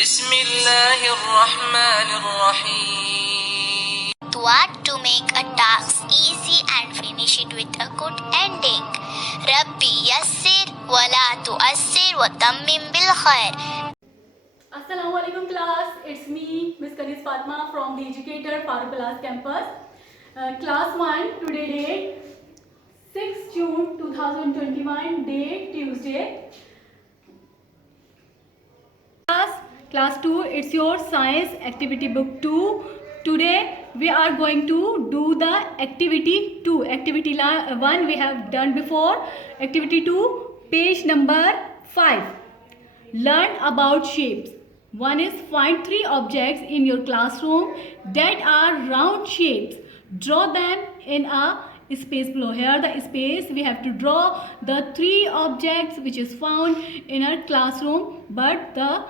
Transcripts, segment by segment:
Bismillahirrahmanirrahim. What to make a task easy and finish it with a good ending. Rabbi yassir wa la tuassir wa tammim bil khair. Assalamu alaikum class, it's me Miss Kanis Fatma from the Educator Farooq Palace campus. Class 1, today date 6 June 2021, date Tuesday. Class 2, it's your science activity book 2. Today we are going to do the activity 2. Activity 1 we have done before. Activity 2, page number 5. Learn about shapes. One is find 3 objects in your classroom that are round shapes. Draw them in a space below. Here the space we have to draw the 3 objects which is found in our classroom, but the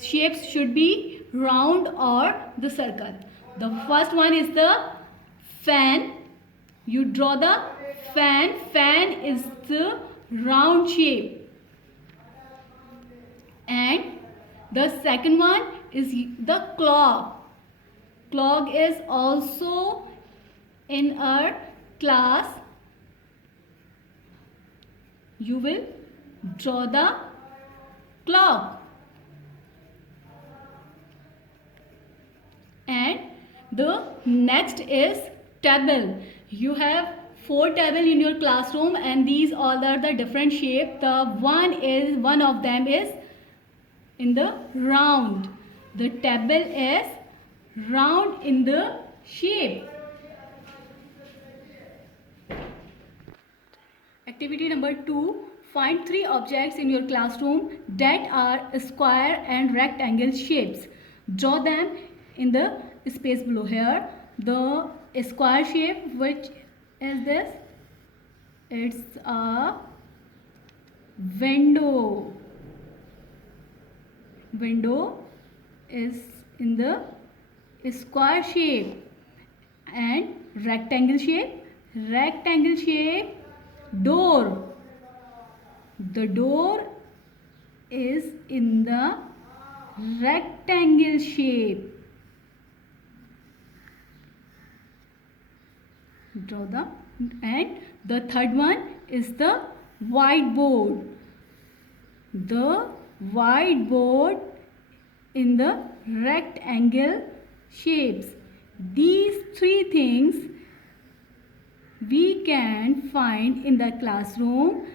shapes should be round or the circle. The first one is the fan. You draw the fan. Fan is the round shape. And the second one is the clock. Clock is also in our class. You will draw the clock. And the next is table. You have 4 tables in your classroom, and these all are the different shape. The one of them is in the round. The table is round in the shape. Activity number 2, find 3 objects in your classroom that are square and rectangle shapes. Draw them in the space below. Here the square shape, which is this, it's a window. Window is in the square shape. And rectangle shape, door. The door is in the rectangle shape. Draw the, and the third one is the whiteboard. The whiteboard in the rectangle shapes. These 3 things we can find in the classroom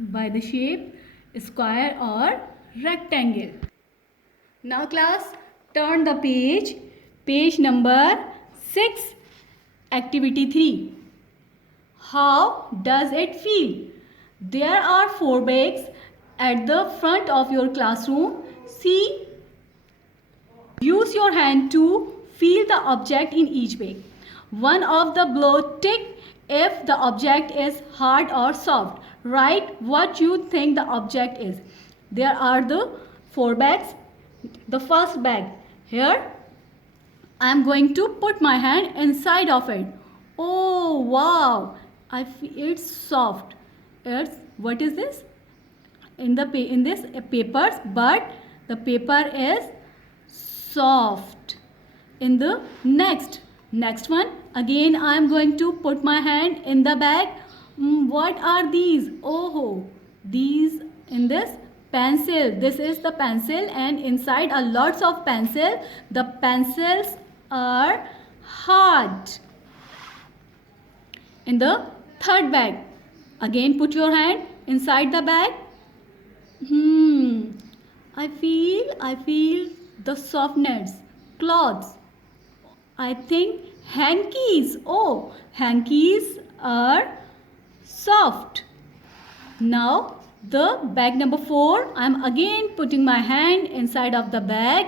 by the shape square or rectangle. Now class, turn the page. Page number 6. Activity 3. How does it feel? There are 4 bags at the front of your classroom. See? Use your hand to feel the object in each bag. One of the below tick if the object is hard or soft. Write what you think the object is. There are the 4 bags. The first bag. Here I am going to put my hand inside of it. Oh wow! I feel it's soft. What is this? In this papers, but the paper is soft. In the next one, again I am going to put my hand in the bag. What are these? Oh, these in this pencil. This is the pencil, and inside are lots of pencil. The pencils are hard. In the third bag, again put your hand inside the bag. I feel the softness. Clothes. I think hankies. Oh, hankies are soft. Now the bag number 4, I am again putting my hand inside of the bag.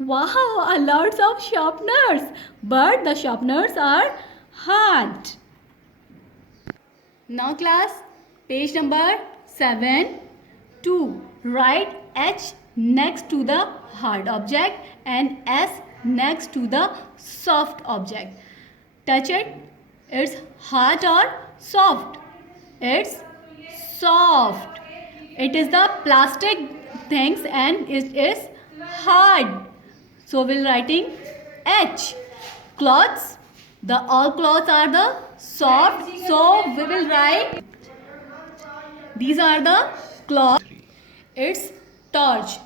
Wow, a lots of sharpeners, but the sharpeners are hard. Now class, page number 7. 2. Write H next to the hard object and S next to the soft object. Touch it. It's hard or soft? It's soft. It is the plastic things and it is hard. So we'll writing H. Cloths. The all cloths are the soft. So we will write. These are the cloths. It's torch.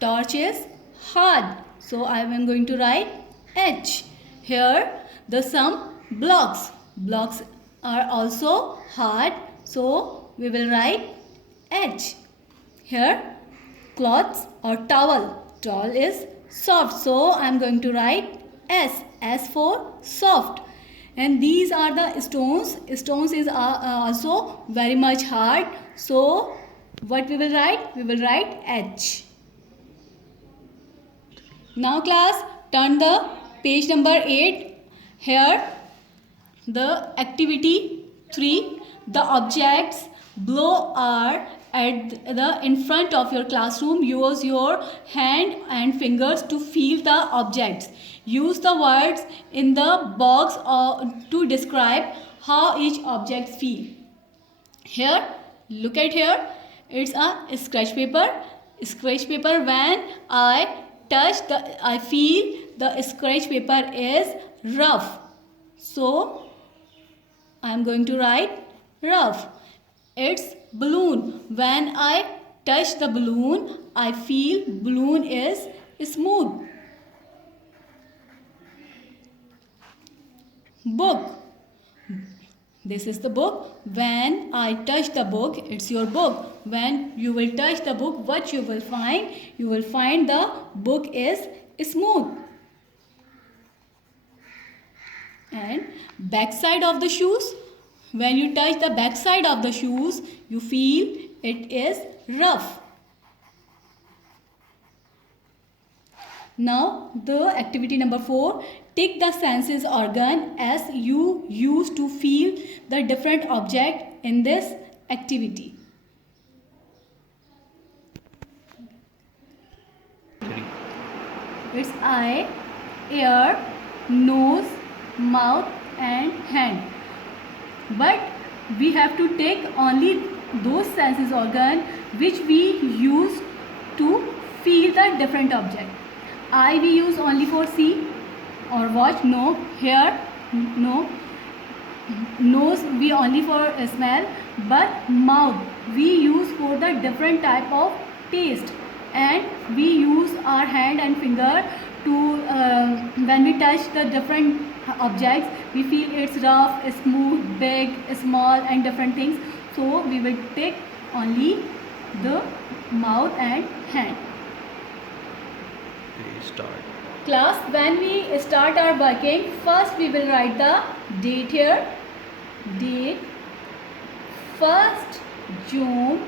Torch is hard. So I am going to write H. Here the some blocks. Blocks are also hard. So we will write H. Here cloths or towel. Towel is soft. So I am going to write S. S for soft. And these are the stones. Stones is also very much hard. So what we will write? We will write H. Now class, turn the page number 8. Here the activity 3. The objects below are at the in front of your classroom. Use your hand and fingers to feel the objects. Use the words in the box to describe how each object feel. Here, look at here. It's a scratch paper. Scratch paper, when I touch I feel the scratch paper is rough. So I am going to write rough. It's balloon. When I touch the balloon, I feel balloon is smooth. Book. This is the book. When I touch the book, it's your book. When you will touch the book, what you will find? You will find the book is smooth. And backside of the shoes. When you touch the backside of the shoes, you feel it is rough. Now the activity number 4. Tick the senses organ as you use to feel the different object in this activity. It's eye, ear, nose, mouth and hand. But we have to take only those senses organ which we use to feel the different object. Eye we use only for see or watch, no. Hear, no. Nose we only for smell, but mouth we use for the different type of taste. And we use our hand and finger to when we touch the different objects, we feel it's rough, smooth, big, small and different things. So we will take only the mouth and hand. Start. Class, when we start our working, first we will write the date here. Date 1st June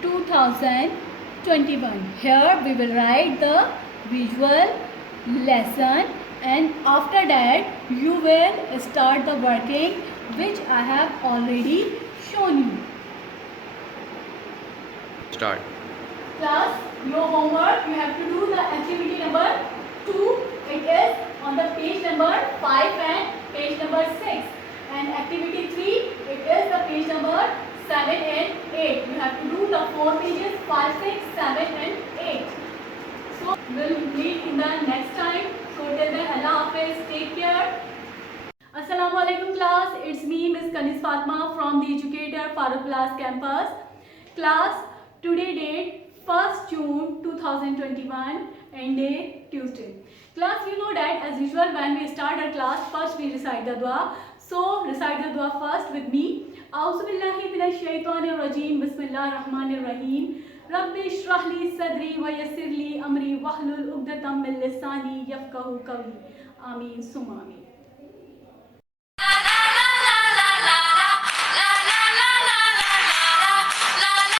2021. Here we will write the visual lesson, and after that you will start the working which I have already shown you. Start. Class, your homework, you have to do the activity number 2. It is on the page number 5 and page number 6. And activity 3, it is the page number 7 and 8. You have to do the 4 pages 5, 6, 7 and 8. So we'll meet in the next time. So till then, Allah Hafiz, take care. Assalamu alaikum class, it's me Miss Kanis Fatma from the Educator Farooq Class campus. Class, today date 1st June 2021 and day Tuesday. Class, you know that as usual when we start our class, first we recite the dua. So recite the dua first with me. A'udhu billahi minash shaitanir rajim. Bismillahir rahmanir rahim. Rabbi shrah li sadri wa yassir li amri wahlul 'uqdatam min lisani yafqahu qawli. Ameen summa ameen.